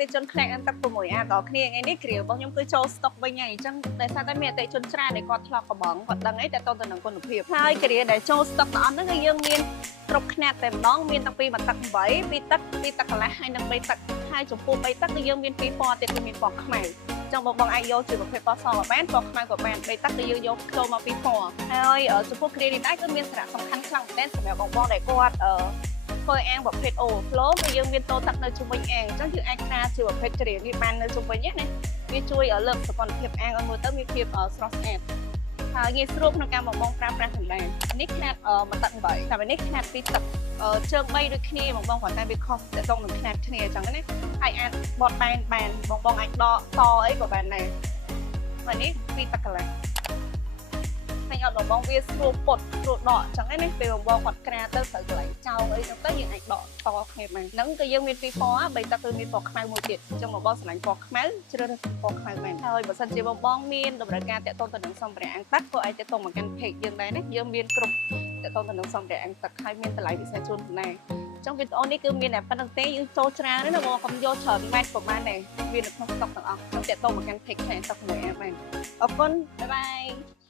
តែជនខ្លាំងអានទឹក6អាតគ្នាថ្ងៃនេះគ្រារបស់ខ្ញុំគឺចូលស្តុកវិញហើយអញ្ចឹងតែថាតែមានអតិជនច្រើនដែលគាត់ធ្លាប់កំបងគាត់ដឹងអីតែតទៅនឹងគុណភាពហើយគ្រាដែលចូលស្តុកទាំងអស់ហ្នឹងគឺយើងមានគ្រប់ខ្នាតតែម្ដងមានតាំងពី1ទឹក8 2ទឹក2ទឹកកន្លះហើយនិង3ទឹកហើយចំពោះ3ទឹកគឺយើងមាន2ពណ៌ទៀតគឺមានពណ៌ខ្មៅចឹងបងអាចយកជាប្រភេទពណ៌សក៏បានពណ៌ខ្មៅក៏បាន3ទឹកគឺយើងយកចូលមកពីពណ៌ហើយចំពោះគ្រានេះដែរគឺមានសារៈសំខាន់ខ្លាំងមែនទែនសម្រាប់បងដែលគាត់ធ្វើអាំងប្រភេទ overflow គឺយើងមានតូទឹកនៅជុំវិញអាំងអញ្ចឹងយើងអាចប្រើជាប្រភេទជ្រាបនេះបាននៅជុំវិញណាវាជួយលើកសកម្មភាពអាំងឲ្យមើលទៅមានភាពស្រស់ស្អាតហើយងាយស្រួលក្នុងការបងប្រើប្រាស់ផងដែរនេះខ្នាត1ទឹក8តែនេះខ្នាត2ទឹកជើង3ដូចគ្នាបងប៉ុន្តែវាខុសទៅក្នុងខ្នាតគ្នាអញ្ចឹងណាហើយអាចបត់បែនបានបងអាចដកតអីក៏បានដែរហើយនេះ2ទឹកកន្លះហើយអត់បងវាស្រួលពុតស្រួលដកអញ្ចឹងណាពេលបងគាត់ក្រាទៅត្រូវកន្លែងចោលអីចឹងទៅយើងអាចដកតគ្នាបានហ្នឹងគឺយើងមាន2ពណ៌3ទឹកគឺមានពណ៌ខ្មៅមួយទៀតអញ្ចឹងបងស្រឡាញ់ពណ៌ខ្មៅជ្រើសរើសពណ៌ខ្មៅបានហើយបើសិនជាបងមានតម្រូវការតាក់ទងទៅនឹងសម្ភារៈអាំងទឹកក៏អាចតាក់ទងមកកាន់ page យើងដែរណាយើងមានគ្រប់តាក់ទងទៅនឹងសម្ភារៈអាំងទឹកហើយមានតម្លៃពិសេសជូនផងដែរចុងវីដេអូនេះគឺមានតែប៉ុណ្្នឹងទេយើងចូលច្រើនណាបងកុំយកច្រើនម៉ែត្រប្រហែលដែរវានៅក្នុងស្តុកទាំងអស់ខ្ញុំតាក់ទងមកកាន់ page ខាងទឹកមួយអាបានអរគុណបាយបាយ